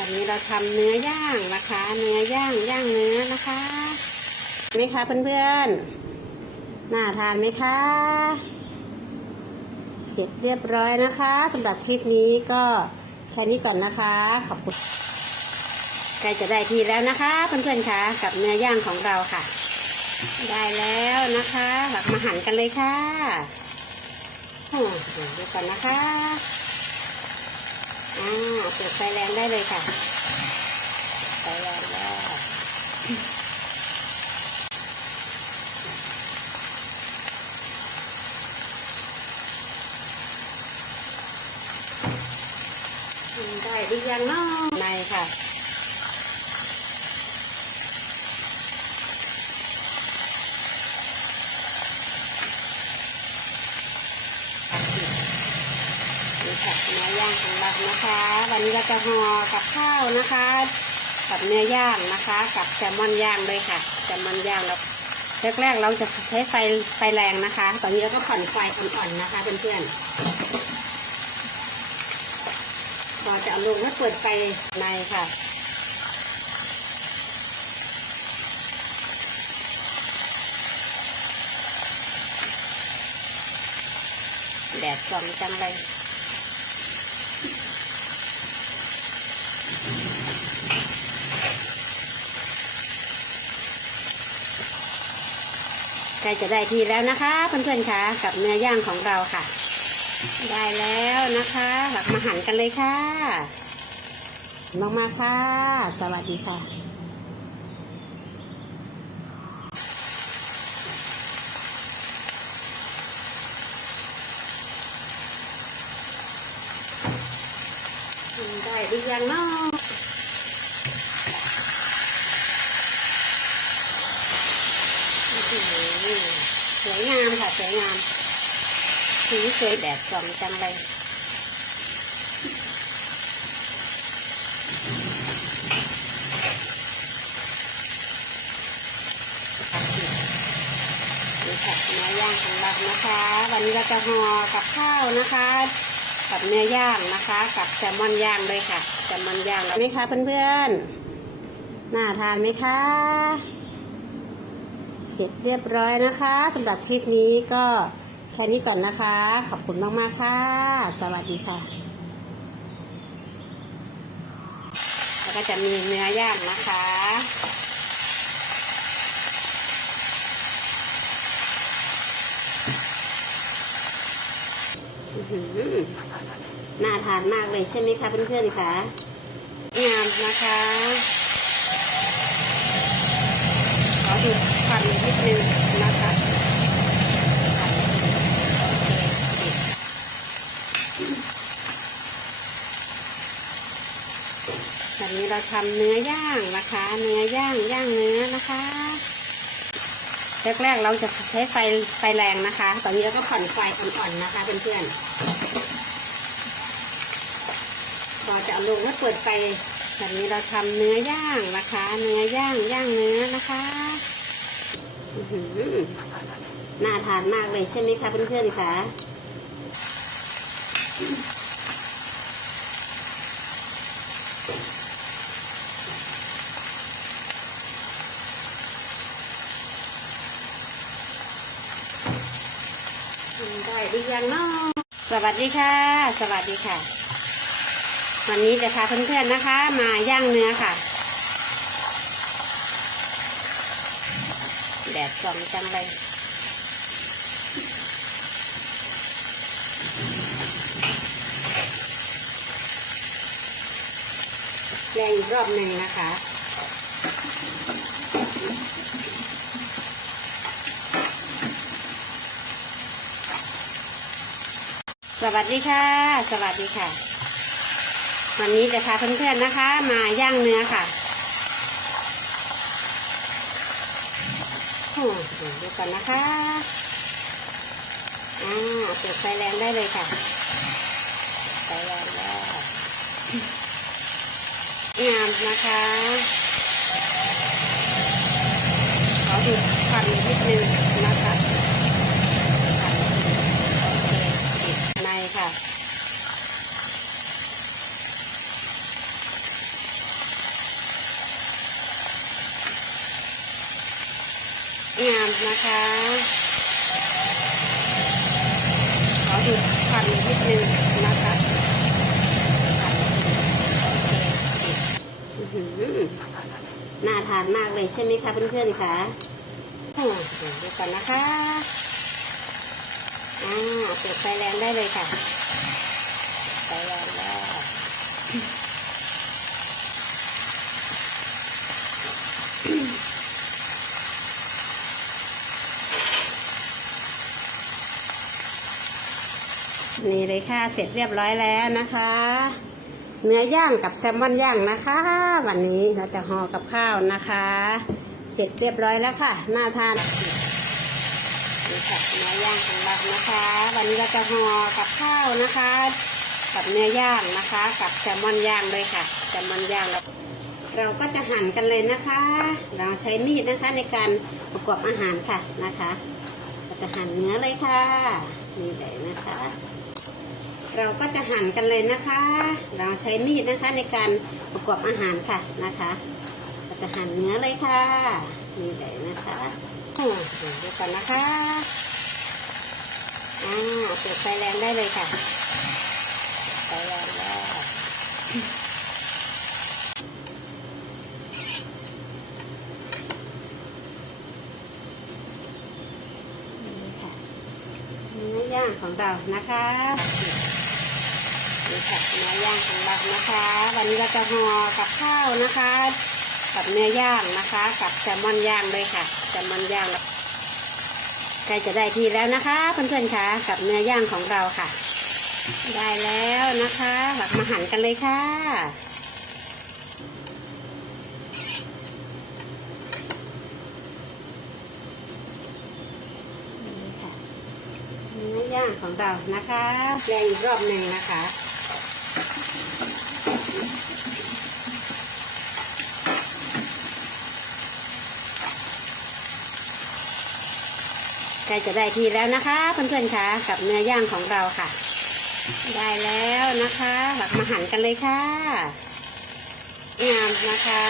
วันนี้เราทำเนื้อย่างนะคะ เนื้อย่างย่างเนื้อนะคะไหมคะเพื่อนๆน่าทานไหมคะ เสร็จเรียบร้อยนะคะสำหรับคลิปนี้ก็แค่นี้ก่อนนะคะ ขอบคุณใกล้จะได้ทีแล้วนะคะเพื่อนๆคะกับเนื้อย่างของเราค่ะ ได้แล้วนะคะหลักมาหั่นกันเลยค่ะอืมเดี๋ยวก่อนนะคะ อ่าเปิดไฟแรงได้เลยค่ะไฟแรงแล้วได้ดีอยังเนาะในค่ะ นี่ค่ะเนื้อ ย่างของเรานะคะ วันนี้เราจะห่อกับข้าวนะคะ กับเนื้อย่างนะคะ กับแซลมอนย่างด้วยค่ะแซลมอนย่างแล้วแรกๆเราจะใช้ไฟไฟแรงนะคะ ตอนนี้เราก็ผ่อนไฟอ่อนๆนะคะเพื่อนๆพอจะเอาลงแล้วเปิดไฟในค่ะแดดส่องจังเลย ล้จะได้ทีแล้วนะคะเพื่อนๆคะกับเนื้อย่างของเราค่ะ ได้แล้วนะคะหลักมาหั่นกันเลยค่ะลงมาค่ะ สวัสดีค่ะได้หรือยังเนาะอื้อหือสวยงามค่ะ สวยงามสีสวยแดดส่องจังเลยนี่ค่ะเนื้อย่างของเรานะคะ วันนี้เราจะห่อกับข้าวนะคะ กับเนื้อย่างนะคะ กับแซลมอนย่างด้วยค่ะแซลมอนย่างแล้วไหมคะเพื่อนๆน่าทานไหมคะ เสร็จเรียบร้อยนะคะสำหรับคลิปนี้ก็แค่นี้ก่อนนะคะ ขอบคุณมากๆค่ะ สวัสดีค่ะแล้วก็จะมีเนื้อย่างนะคะน่าทานมากเลยใช่ไหมคะเพื่อนๆคะงามนะคะขอดู ควันนิดนึงนะคะวันนี้เราทำเนื้อย่างนะคะ เนื้อย่างย่างเนื้อนะคะแรกๆเราจะใช้ไฟไฟแรงนะคะ ตอนนี้เราก็ผ่อนไฟอ่อนๆนะคะเพื่อนๆพอจะเอาลงแล้วเปิดไฟแบบนี้เราทำเนื้อย่างนะคะ เนื้อย่างย่างเนื้อนะคะ น่าทานมากเลยใช่ไหมคะเพื่อนๆคะได้หรือยังเนาะสวัสดีค่ะ สวัสดีค่ะ วันนี้จะพาเพื่อนๆนะคะ มาย่างเนื้อค่ะ แดดส่องจังเลยแรงอีกรอบหนึ่งนะคะสวัสดีค่ะ สวัสดีค่ะ วันนี้จะพาเพื่อนๆนะคะ มาย่างเนื้อค่ะโอ้โห ดูก่อนนะคะอ่าเปิดไฟแรงได้เลยค่ะไฟแรงแล้วงามนะคะขอดูควันนิดนึงนะคะ นะคะ ขอหยุดพันนิดนึงนะคะหน่าทานมากเลยใช่ไหมคะเพื่อนๆคะดูกันนะคะอ่าเปิดไฟแรงได้เลยค่ะไฟแรงแล้ว นี่เลยค่ะ เสร็จเรียบร้อยแล้วนะคะ เนื้อย่างกับแซลมอนย่างนะคะ วันนี้เราจะห่อกับข้าวนะคะ เสร็จเรียบร้อยแล้วค่ะน่าทานนี่ค่ะเนื้อย่างของเรานะคะ วันนี้เราจะห่อกับข้าวนะคะ กับเนื้อย่างนะคะ กับแซลมอนย่างเลยค่ะแซลมอนย่างเราเราก็จะหั่นกันเลยนะคะ เราใช้มีดนะคะในการประกอบอาหารค่ะนะคะ เราจะหั่นเนื้อเลยค่ะ นี่เลยนะคะ เราก็จะหั่นกันเลยนะคะ เราใช้มีดนะคะในการประกอบอาหารค่ะนะคะเราจะหั่นเนื้อเลยค่ะนี่เลยนะคะหั่นไปก่นนะคะอ่าเปิดไฟแรงได้เลยค่ะไฟแรงแล้วย่างของเรานะคะ ค่ะเนื้อย่างของเรานะคะ วันนี้เราจะห่อกับข้าวนะคะ กับเนื้อย่างนะคะ กับแซลมอนย่างเลยค่ะแซลมอนย่างใกล้จะได้ทีแล้วนะคะเพื่อนๆค่ะกับเนื้อย่างของเราค่ะ ได้แล้วนะคะหลักมาหั่นกันเลยค่ะย่างของเรานะคะแรงอีกรอบหนึ่งนะคะ ใกล้จะได้ทีแล้วนะคะเพื่อนๆคะกับเนื้อย่างของเราค่ะ ได้แล้วนะคะหลักมาหั่นกันเลยค่ะงามนะคะ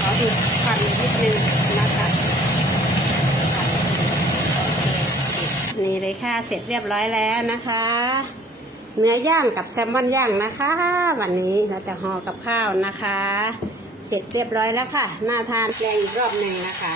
ขอดูควันนิดนึงนะคะนี่เลยค่ะเสร็จเรียบร้อยแล้วนะคะ เนื้อย่างกับแซลมอนย่างนะคะ วันนี้เราจะห่อกับข้าวนะคะ เสร็จเรียบร้อยแล้วค่ะมาทานแกงอีกรอบหนึ่งนะคะ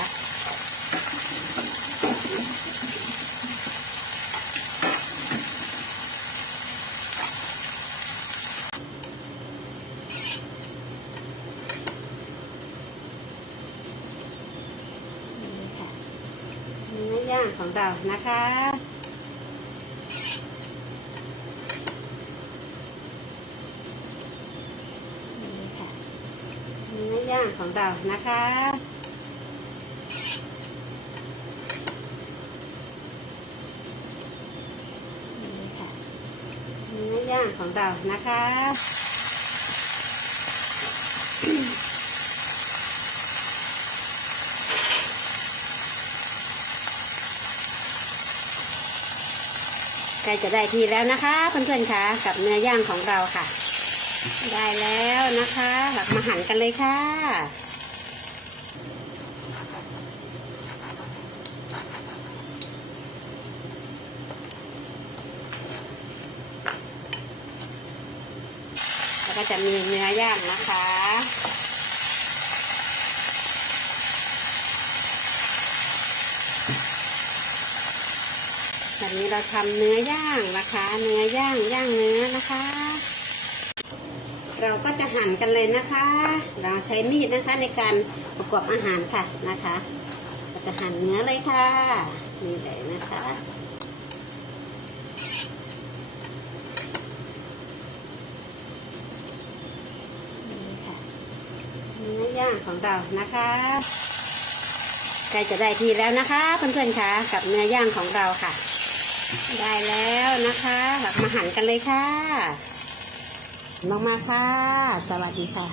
เนื้อย่างของเรานะคะ ของเรานะคะเนื้อย่างของเรานะคะใกล้จะได้ทีแล้วนะคะเพื่อนๆคะกับเนื้อย่างของเราค่ะ ได้แล้วนะคะหลับมาหั่นกันเลยค่ะ แล้วก็จะมีเนื้อย่างนะคะแบบนี้เราทำเนื้อย่างนะคะ เนื้อย่างย่างเนื้อนะคะ หั่นกันเลยนะคะ เราใช้มีดนะคะในการประกอบอาหารค่ะนะคะเราจะหั่นเนื้อเลยค่ะนี่เลยนะคะเนื้อย่างของเรานะคะใกล้จะได้ทีแล้วนะคะเพื่อนๆค่ะกับเนื้อย่างของเราค่ะ ได้แล้วนะคะมาหั่นกันเลยค่ะ มากๆค่ะ สวัสดีค่ะ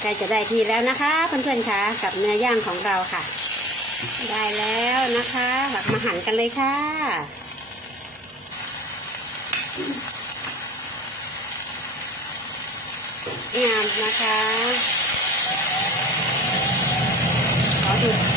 ใกล้จะได้ทีแล้วนะคะเพื่อนๆค่ะกับเนื้อย่างของเราค่ะ ได้แล้วนะคะหลักมาหั่นกันเลยค่ะงามนะคะขอดู